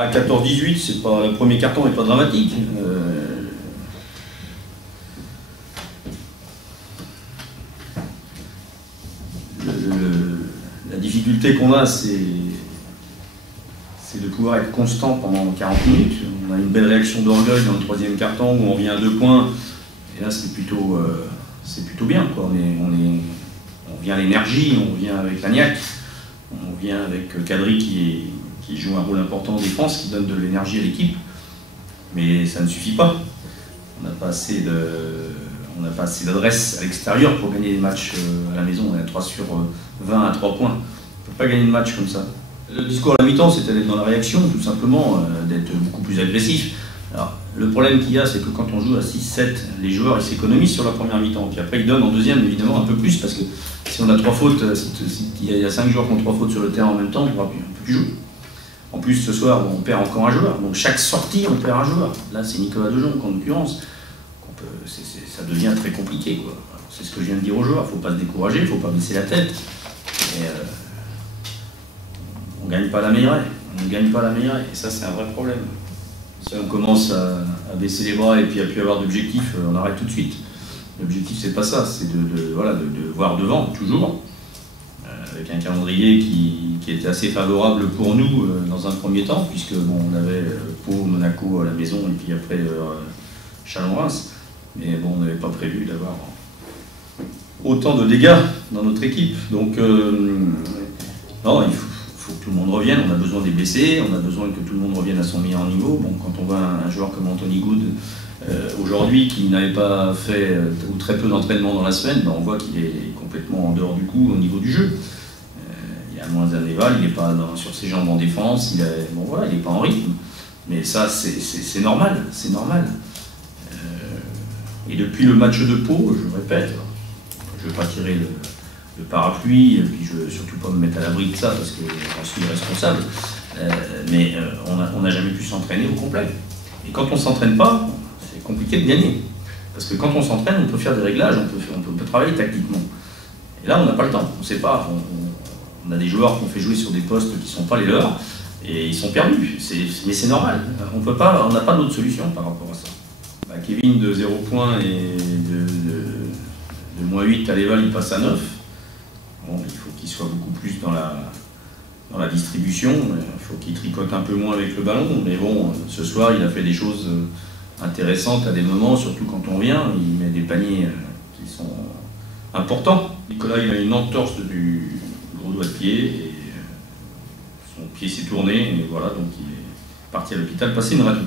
À 14-18, c'est pas, le premier carton n'est pas dramatique. La difficulté qu'on a, c'est de pouvoir être constant pendant 40 minutes. On a une belle réaction d'orgueil dans le troisième carton où on revient à 2 points. Et là, c'est plutôt bien, quoi. On vient à l'énergie, on vient avec l'agnac, on vient avec Kadri qui joue un rôle important en défense, qui donne de l'énergie à l'équipe. Mais ça ne suffit pas. On n'a pas assez d'adresse à l'extérieur pour gagner des matchs à la maison. On est à 3 sur 20 à 3 points. On ne peut pas gagner de match comme ça. Le discours à la mi-temps, c'était d'être dans la réaction, tout simplement, d'être beaucoup plus agressif. Alors, le problème qu'il y a, c'est que quand on joue à 6-7, les joueurs ils s'économisent sur la première mi-temps. Puis après, ils donnent en deuxième, évidemment, un peu plus, parce que si on a 3 fautes, il y a 5 joueurs qui ont 3 fautes sur le terrain en même temps, on ne peut plus jouer. En plus, ce soir, on perd encore un joueur. Donc chaque sortie, on perd un joueur. Là, c'est Nicolas Dejonc, en l'occurrence. Ça devient très compliqué, quoi. C'est ce que je viens de dire aux joueurs. Il ne faut pas se décourager, il ne faut pas baisser la tête. Et, on ne gagne pas la meilleure. On ne gagne pas la meilleure. Et ça, c'est un vrai problème. Si on commence à baisser les bras et puis à plus avoir d'objectifs, on arrête tout de suite. L'objectif, c'est pas ça. C'est de voir devant, toujours. Avec un calendrier qui était assez favorable pour nous dans un premier temps, puisque bon, on avait Pau, Monaco à la maison et puis après Chalon-Reims. Mais bon, on n'avait pas prévu d'avoir autant de dégâts dans notre équipe. Donc, non, il faut que tout le monde revienne. On a besoin des blessés, on a besoin que tout le monde revienne à son meilleur niveau. Bon, quand on voit un joueur comme Anthony Good aujourd'hui qui n'avait pas fait ou très peu d'entraînement dans la semaine, ben, on voit qu'il est complètement en dehors du coup au niveau du jeu. Il a moins d'un éval, il n'est pas sur ses jambes en défense, bon, voilà, il n'est pas en rythme. Mais ça, c'est normal, c'est normal. Et depuis le match de Pau, je répète, je ne veux pas tirer le parapluie, et puis je ne veux surtout pas me mettre à l'abri de ça parce que j'en suis responsable, mais on n'a jamais pu s'entraîner au complet. Et quand on ne s'entraîne pas, c'est compliqué de gagner. Parce que quand on s'entraîne, on peut faire des réglages, on peut travailler tactiquement. Et là, on n'a pas le temps, on ne sait pas. On a des joueurs qu'on fait jouer sur des postes qui ne sont pas les leurs, et ils sont perdus. Mais c'est normal, on n'a pas d'autre solution par rapport à ça. Bah, Kevin de 0 points et de -8 à l'Eval, il passe à 9. Bon, il faut qu'il soit beaucoup plus dans la distribution, il faut qu'il tricote un peu moins avec le ballon, mais bon, ce soir il a fait des choses intéressantes à des moments, surtout quand on vient, il met des paniers qui sont importants. Nicolas, il a une entorse du gros doigt de pied, et son pied s'est tourné, et voilà, donc il est parti à l'hôpital passer une radio.